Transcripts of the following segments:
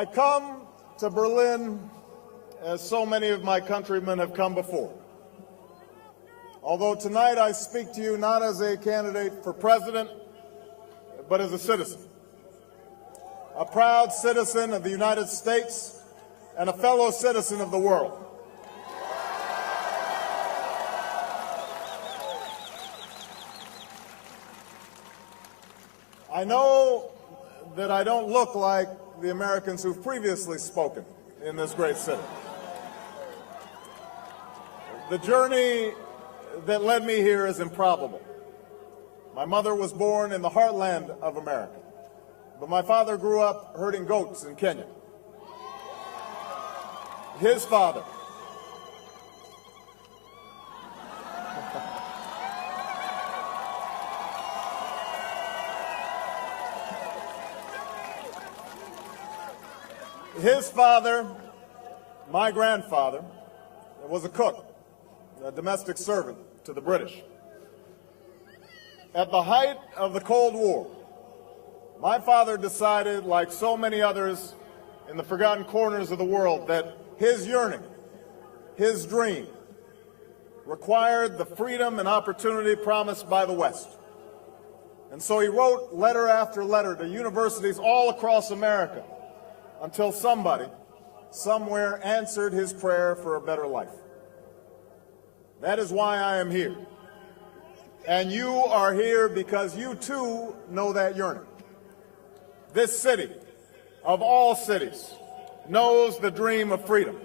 I come to Berlin as so many of my countrymen have come before. Although tonight I speak to you not as a candidate for president, but as a citizen. A proud citizen of the United States and a fellow citizen of the world. I know that I don't look like the Americans who've previously spoken in this great city. The journey that led me here is improbable. My mother was born in the heartland of America, but my father grew up herding goats in Kenya. His father my grandfather, was a cook, a domestic servant to the British. At the height of the Cold War, my father decided, like so many others in the forgotten corners of the world, that his yearning, his dream, required the freedom and opportunity promised by the West. And so he wrote letter after letter to universities all across America until somebody, somewhere, answered his prayer for a better life. That is why I am here. And you are here because you too know that yearning. This city, of all cities, knows the dream of freedom.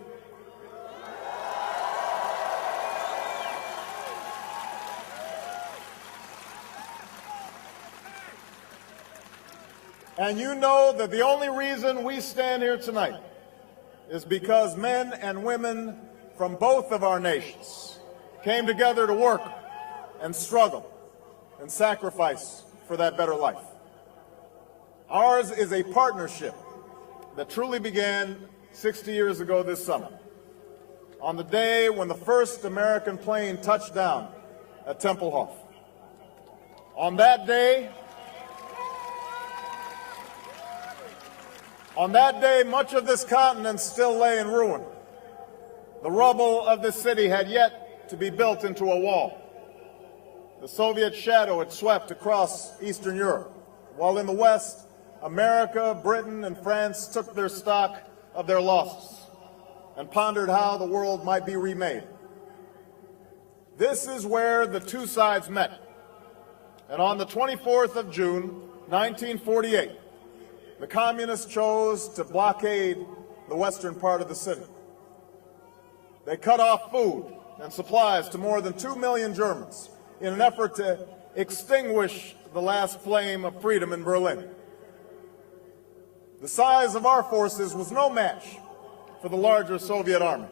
And you know that the only reason we stand here tonight is because men and women from both of our nations came together to work and struggle and sacrifice for that better life. Ours is a partnership that truly began 60 years ago this summer, on the day when the first American plane touched down at Tempelhof. On that day, much of this continent still lay in ruin. The rubble of this city had yet to be built into a wall. The Soviet shadow had swept across Eastern Europe, while in the West, America, Britain, and France took their stock of their losses and pondered how the world might be remade. This is where the two sides met. And on the 24th of June, 1948, the communists chose to blockade the western part of the city. They cut off food and supplies to more than 2 million Germans in an effort to extinguish the last flame of freedom in Berlin. The size of our forces was no match for the larger Soviet army.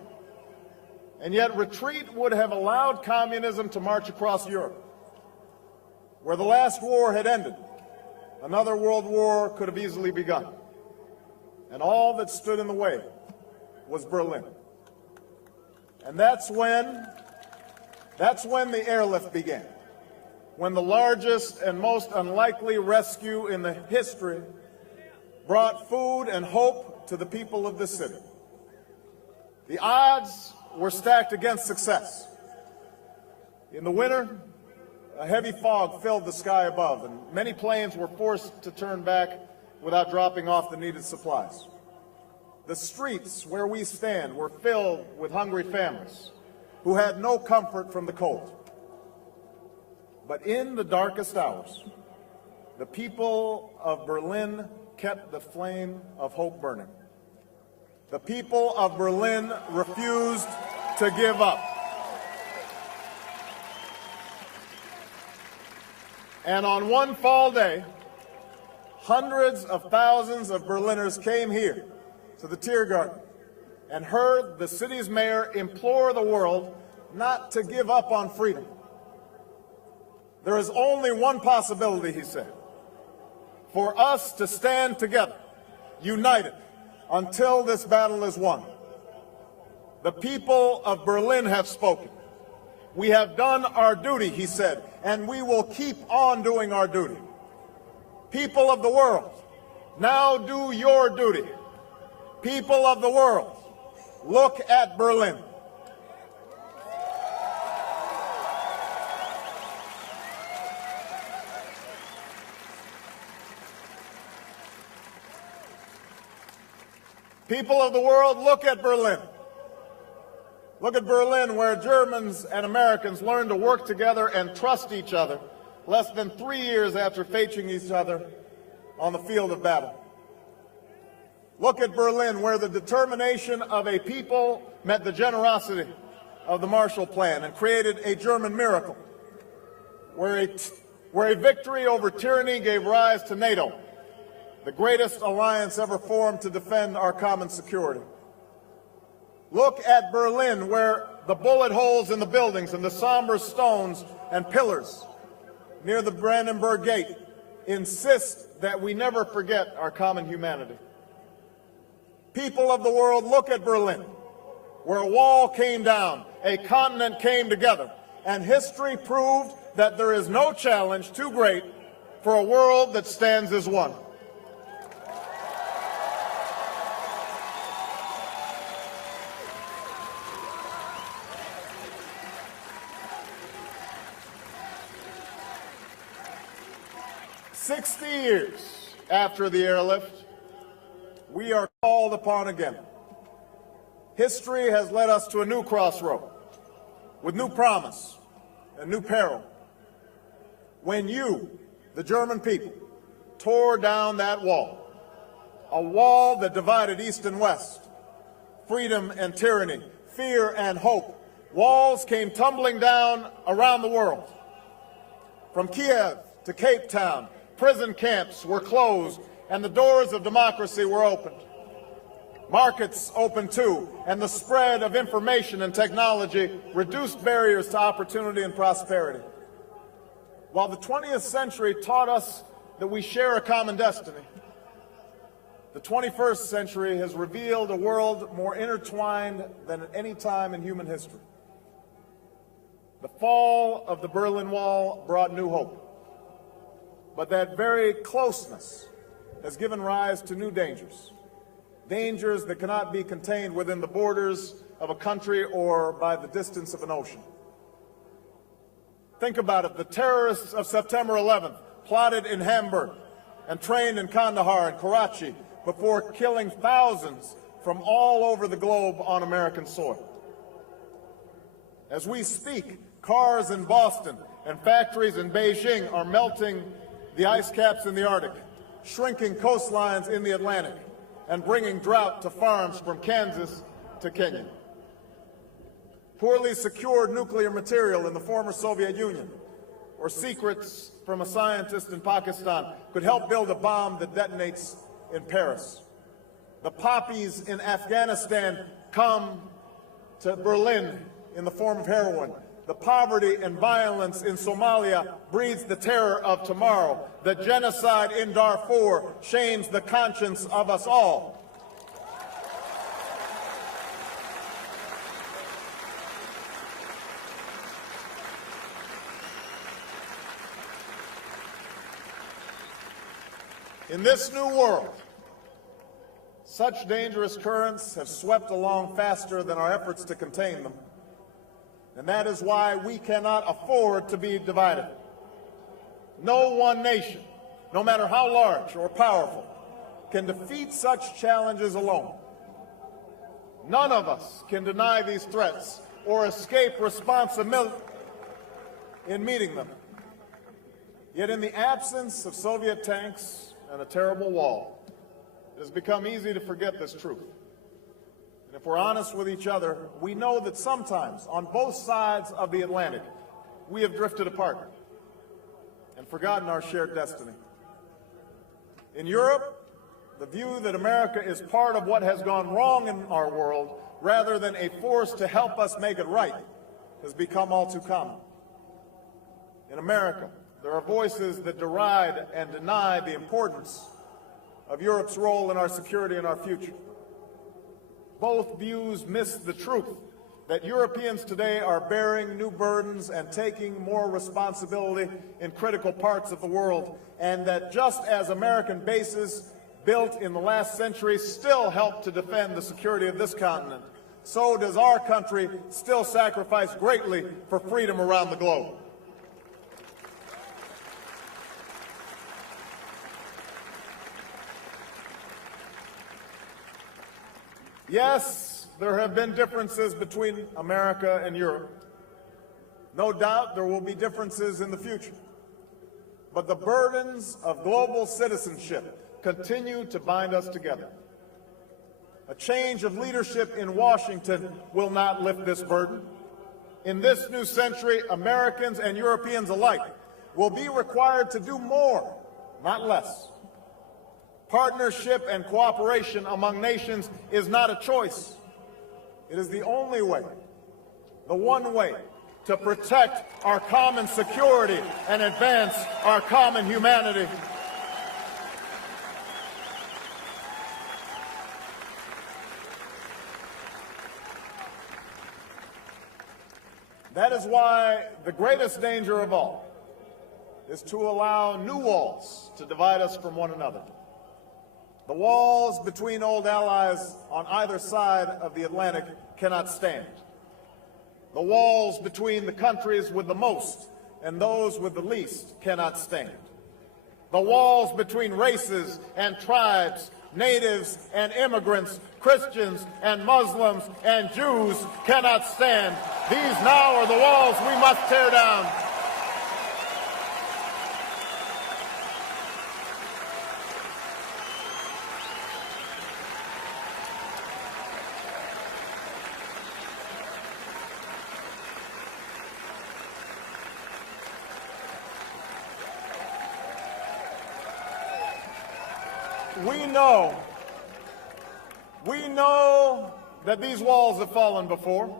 And yet retreat would have allowed communism to march across Europe. Where the last war had ended, another world war could have easily begun. And all that stood in the way was Berlin. And that's when the airlift began, when the largest and most unlikely rescue in the history brought food and hope to the people of this city. The odds were stacked against success. In the winter, a heavy fog filled the sky above, and many planes were forced to turn back without dropping off the needed supplies. The streets where we stand were filled with hungry families who had no comfort from the cold. But in the darkest hours, the people of Berlin kept the flame of hope burning. The people of Berlin refused to give up. And on one fall day, hundreds of thousands of Berliners came here to the Tiergarten and heard the city's mayor implore the world not to give up on freedom. There is only one possibility, he said, for us to stand together, united, until this battle is won. The people of Berlin have spoken. We have done our duty, he said, and we will keep on doing our duty. People of the world, now do your duty. People of the world, look at Berlin. People of the world, look at Berlin. Look at Berlin, where Germans and Americans learned to work together and trust each other less than 3 years after facing each other on the field of battle. Look at Berlin, where the determination of a people met the generosity of the Marshall Plan and created a German miracle, where a victory over tyranny gave rise to NATO, the greatest alliance ever formed to defend our common security. Look at Berlin, where the bullet holes in the buildings and the somber stones and pillars near the Brandenburg Gate insist that we never forget our common humanity. People of the world, look at Berlin, where a wall came down, a continent came together, and history proved that there is no challenge too great for a world that stands as one. "60 years after the airlift, we are called upon again. History has led us to a new crossroad, with new promise and new peril. When you, the German people, tore down that wall, a wall that divided East and West, freedom and tyranny, fear and hope, walls came tumbling down around the world. From Kiev to Cape Town, prison camps were closed and the doors of democracy were opened. Markets opened too, and the spread of information and technology reduced barriers to opportunity and prosperity. While the 20th century taught us that we share a common destiny, the 21st century has revealed a world more intertwined than at any time in human history. The fall of the Berlin Wall brought new hope, but that very closeness has given rise to new dangers, dangers that cannot be contained within the borders of a country or by the distance of an ocean. Think about it. The terrorists of September 11th plotted in Hamburg and trained in Kandahar and Karachi before killing thousands from all over the globe on American soil. As we speak, cars in Boston and factories in Beijing are melting the ice caps in the Arctic, shrinking coastlines in the Atlantic, and bringing drought to farms from Kansas to Kenya. Poorly secured nuclear material in the former Soviet Union, or secrets from a scientist in Pakistan, could help build a bomb that detonates in Paris. The poppies in Afghanistan come to Berlin in the form of heroin. The poverty and violence in Somalia breeds the terror of tomorrow. The genocide in Darfur shames the conscience of us all. In this new world, such dangerous currents have swept along faster than our efforts to contain them. And that is why we cannot afford to be divided. No one nation, no matter how large or powerful, can defeat such challenges alone. None of us can deny these threats or escape responsibility in meeting them. Yet in the absence of Soviet tanks and a terrible wall, it has become easy to forget this truth. And if we're honest with each other, we know that sometimes, on both sides of the Atlantic, we have drifted apart and forgotten our shared destiny. In Europe, the view that America is part of what has gone wrong in our world, rather than a force to help us make it right, has become all too common. In America, there are voices that deride and deny the importance of Europe's role in our security and our future. Both views miss the truth that Europeans today are bearing new burdens and taking more responsibility in critical parts of the world, and that just as American bases built in the last century still help to defend the security of this continent, so does our country still sacrifice greatly for freedom around the globe. Yes, there have been differences between America and Europe. No doubt there will be differences in the future. But the burdens of global citizenship continue to bind us together. A change of leadership in Washington will not lift this burden. In this new century, Americans and Europeans alike will be required to do more, not less. Partnership and cooperation among nations is not a choice. It is the only way, the one way, to protect our common security and advance our common humanity. That is why the greatest danger of all is to allow new walls to divide us from one another. The walls between old allies on either side of the Atlantic cannot stand. The walls between the countries with the most and those with the least cannot stand. The walls between races and tribes, natives and immigrants, Christians and Muslims and Jews cannot stand. These now are the walls we must tear down. We know that these walls have fallen before.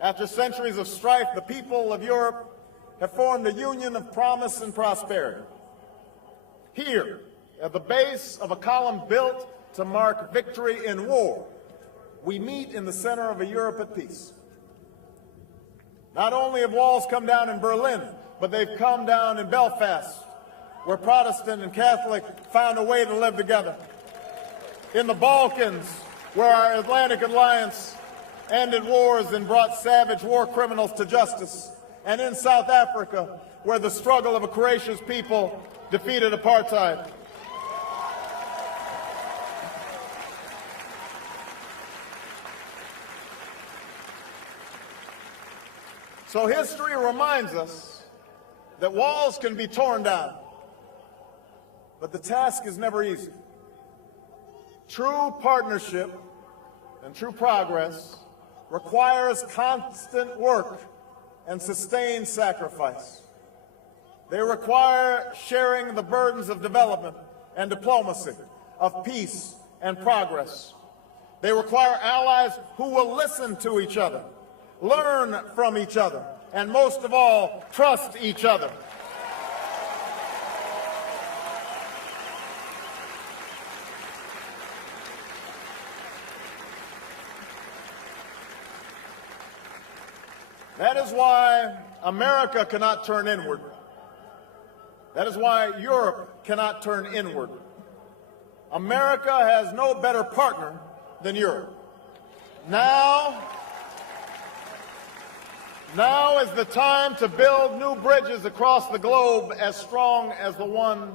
After centuries of strife, the people of Europe have formed a union of promise and prosperity. Here, at the base of a column built to mark victory in war, we meet in the center of a Europe at peace. Not only have walls come down in Berlin, but they've come down in Belfast, where Protestant and Catholic found a way to live together. In the Balkans, where our Atlantic Alliance ended wars and brought savage war criminals to justice. And in South Africa, where the struggle of a courageous people defeated apartheid. So history reminds us that walls can be torn down, but the task is never easy. True partnership and true progress requires constant work and sustained sacrifice. They require sharing the burdens of development and diplomacy, of peace and progress. They require allies who will listen to each other, learn from each other, and most of all, trust each other. That is why America cannot turn inward. That is why Europe cannot turn inward. America has no better partner than Europe. Now is the time to build new bridges across the globe as strong as the one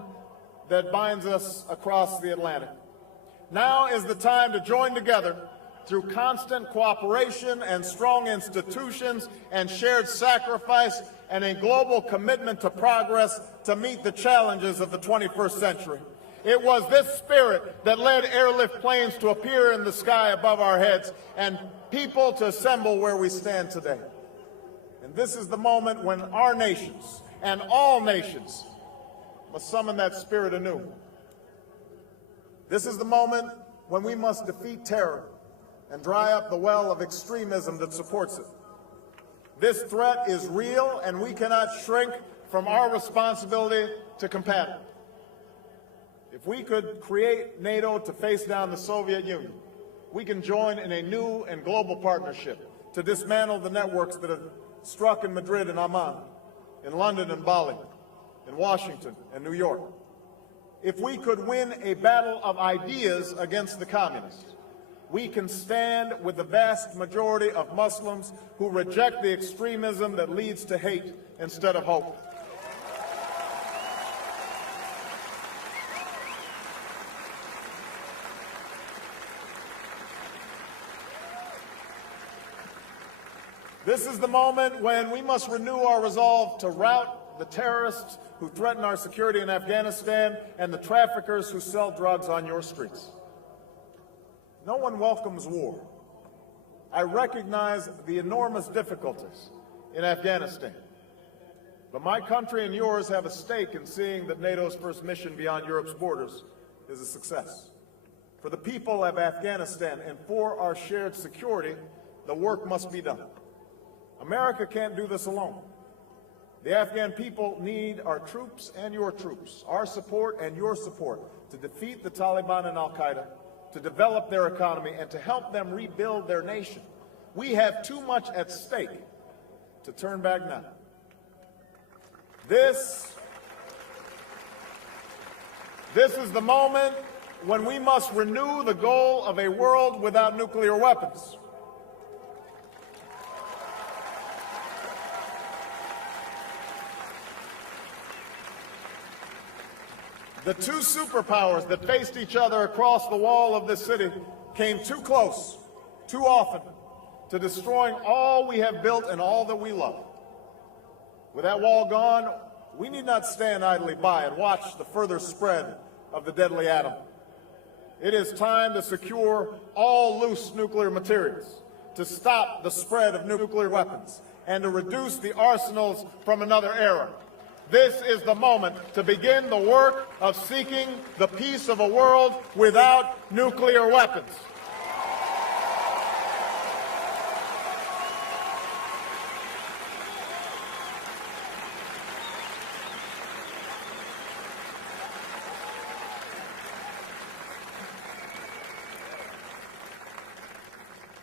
that binds us across the Atlantic. Now is the time to join together through constant cooperation and strong institutions and shared sacrifice and a global commitment to progress to meet the challenges of the 21st century. It was this spirit that led airlift planes to appear in the sky above our heads and people to assemble where we stand today. And this is the moment when our nations and all nations must summon that spirit anew. This is the moment when we must defeat terror and dry up the well of extremism that supports it. This threat is real, and we cannot shrink from our responsibility to combat it. If we could create NATO to face down the Soviet Union, we can join in a new and global partnership to dismantle the networks that have struck in Madrid and Amman, in London and Bali, in Washington and New York. if we could win a battle of ideas against the communists. We can stand with the vast majority of Muslims who reject the extremism that leads to hate instead of hope. This is the moment when we must renew our resolve to rout the terrorists who threaten our security in Afghanistan and the traffickers who sell drugs on your streets. No one welcomes war. I recognize the enormous difficulties in Afghanistan. But my country and yours have a stake in seeing that NATO's first mission beyond Europe's borders is a success. For the people of Afghanistan and for our shared security, the work must be done. America can't do this alone. The Afghan people need our troops and your troops, our support and your support to defeat the Taliban and Al-Qaeda, to develop their economy, and to help them rebuild their nation. We have too much at stake to turn back now. This is the moment when we must renew the goal of a world without nuclear weapons. The two superpowers that faced each other across the wall of this city came too close, too often, to destroying all we have built and all that we love. With that wall gone, we need not stand idly by and watch the further spread of the deadly atom. It is time to secure all loose nuclear materials, to stop the spread of nuclear weapons, and to reduce the arsenals from another era. This is the moment to begin the work of seeking the peace of a world without nuclear weapons.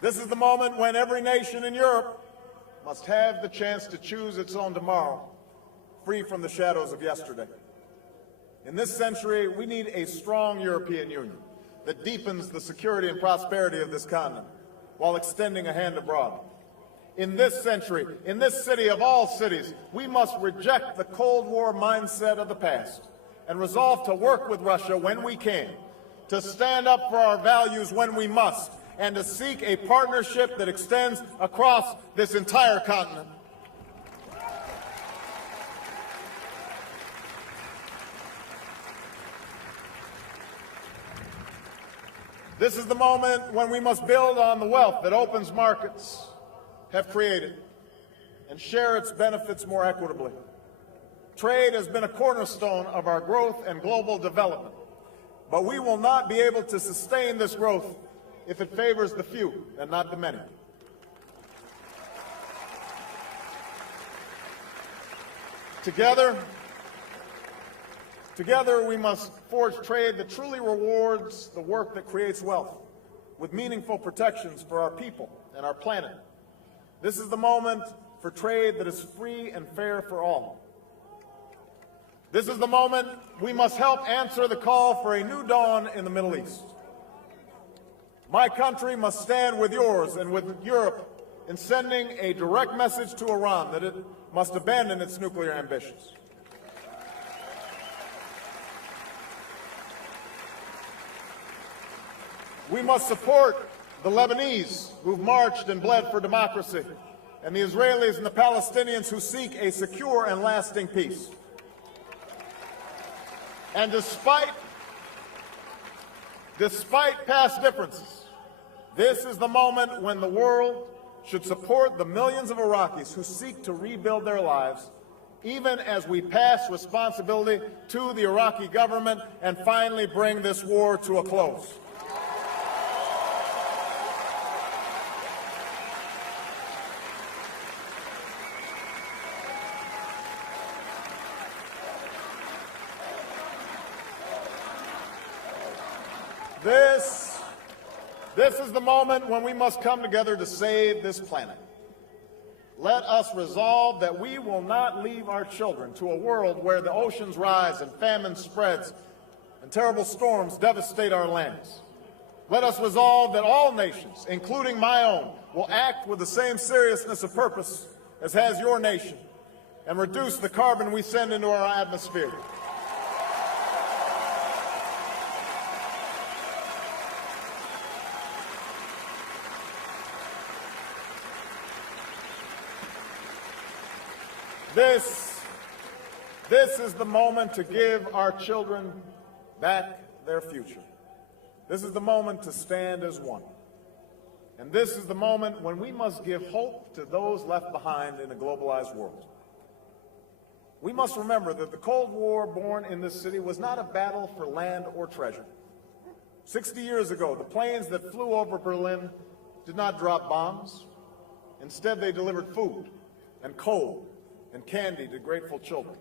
This is the moment when every nation in Europe must have the chance to choose its own tomorrow, free from the shadows of yesterday. In this century, we need a strong European Union that deepens the security and prosperity of this continent while extending a hand abroad. In this century, in this city of all cities, we must reject the Cold War mindset of the past and resolve to work with Russia when we can, to stand up for our values when we must, and to seek a partnership that extends across this entire continent. This is the moment when we must build on the wealth that open markets have created and share its benefits more equitably. Trade has been a cornerstone of our growth and global development, but we will not be able to sustain this growth if it favors the few and not the many. Together, we must forge trade that truly rewards the work that creates wealth, with meaningful protections for our people and our planet. This is the moment for trade that is free and fair for all. This is the moment we must help answer the call for a new dawn in the Middle East. My country must stand with yours and with Europe in sending a direct message to Iran that it must abandon its nuclear ambitions. We must support the Lebanese who've marched and bled for democracy, and the Israelis and the Palestinians who seek a secure and lasting peace. And despite past differences, this is the moment when the world should support the millions of Iraqis who seek to rebuild their lives, even as we pass responsibility to the Iraqi government and finally bring this war to a close. This is the moment when we must come together to save this planet. Let us resolve that we will not leave our children to a world where the oceans rise and famine spreads and terrible storms devastate our lands. Let us resolve that all nations, including my own, will act with the same seriousness of purpose as has your nation and reduce the carbon we send into our atmosphere. This is the moment to give our children back their future. This is the moment to stand as one. And this is the moment when we must give hope to those left behind in a globalized world. We must remember that the Cold War born in this city was not a battle for land or treasure. 60 years ago, the planes that flew over Berlin did not drop bombs. Instead, they delivered food and coal and candy to grateful children.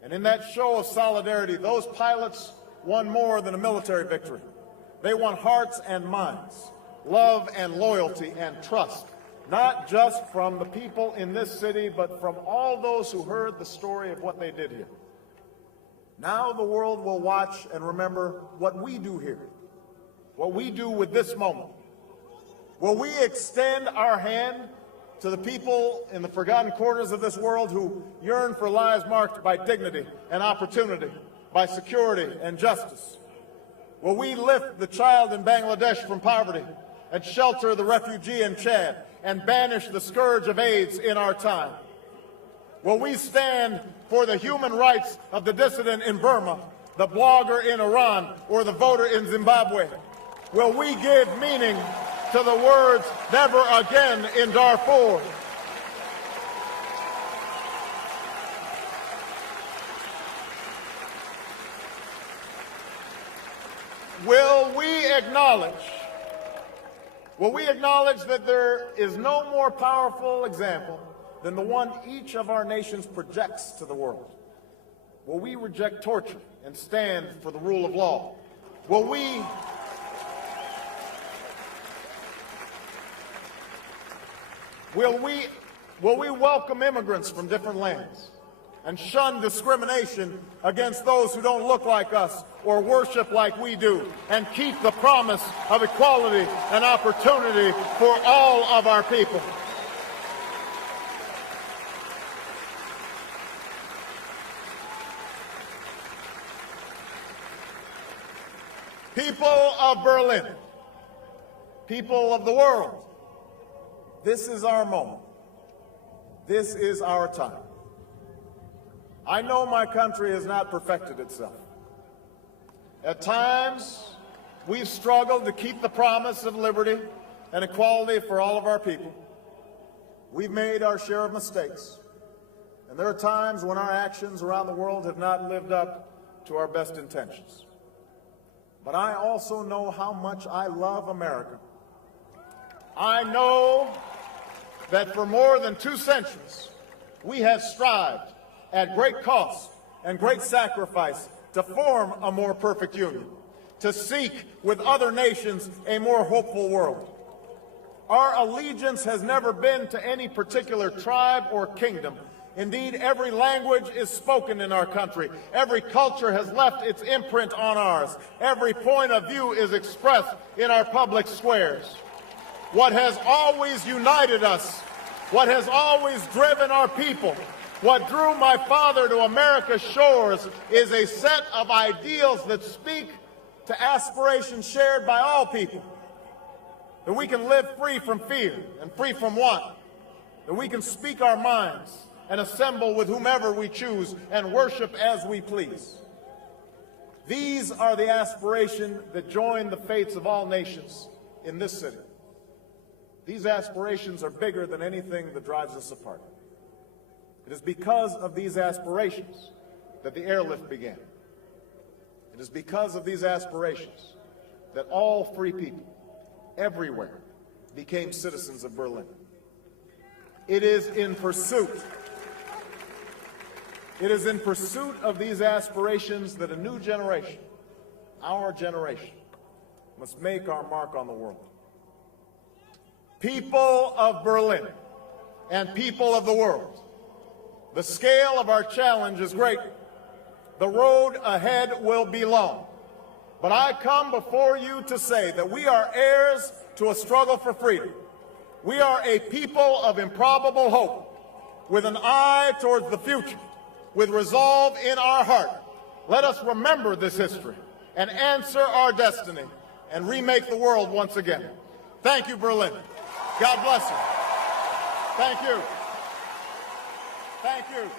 And in that show of solidarity, those pilots won more than a military victory. They won hearts and minds, love and loyalty and trust, not just from the people in this city, but from all those who heard the story of what they did here. Now the world will watch and remember what we do here, what we do with this moment. Will we extend our hand to the people in the forgotten corners of this world who yearn for lives marked by dignity and opportunity, by security and justice? Will we lift the child in Bangladesh from poverty and shelter the refugee in Chad and banish the scourge of AIDS in our time? Will we stand for the human rights of the dissident in Burma, the blogger in Iran, or the voter in Zimbabwe? Will we give meaning to the words "never again" in Darfur? Will we acknowledge that there is no more powerful example than the one each of our nations projects to the world? Will we reject torture and stand for the rule of law? Will we welcome immigrants from different lands and shun discrimination against those who don't look like us or worship like we do, and keep the promise of equality and opportunity for all of our people? People of Berlin, people of the world, this is our moment. This is our time. I know my country has not perfected itself. At times, we've struggled to keep the promise of liberty and equality for all of our people. We've made our share of mistakes, and there are times when our actions around the world have not lived up to our best intentions. But I also know how much I love America. I know that for more than 2 centuries, we have strived at great cost and great sacrifice to form a more perfect union, to seek with other nations a more hopeful world. Our allegiance has never been to any particular tribe or kingdom. Indeed, every language is spoken in our country. Every culture has left its imprint on ours. Every point of view is expressed in our public squares. What has always united us, what has always driven our people, what drew my father to America's shores, is a set of ideals that speak to aspirations shared by all people. That we can live free from fear and free from want. That we can speak our minds and assemble with whomever we choose and worship as we please. These are the aspirations that join the fates of all nations in this city. These aspirations are bigger than anything that drives us apart. It is because of these aspirations that the airlift began. It is because of these aspirations that all free people everywhere became citizens of Berlin. It is in pursuit of these aspirations that a new generation, our generation, must make our mark on the world. People of Berlin and people of the world, the scale of our challenge is great. the road ahead will be long. But I come before you to say that we are heirs to a struggle for freedom. We are a people of improbable hope, with an eye towards the future, with resolve in our heart. Let us remember this history and answer our destiny and remake the world once again. Thank you, Berlin. God bless you. Thank you. Thank you.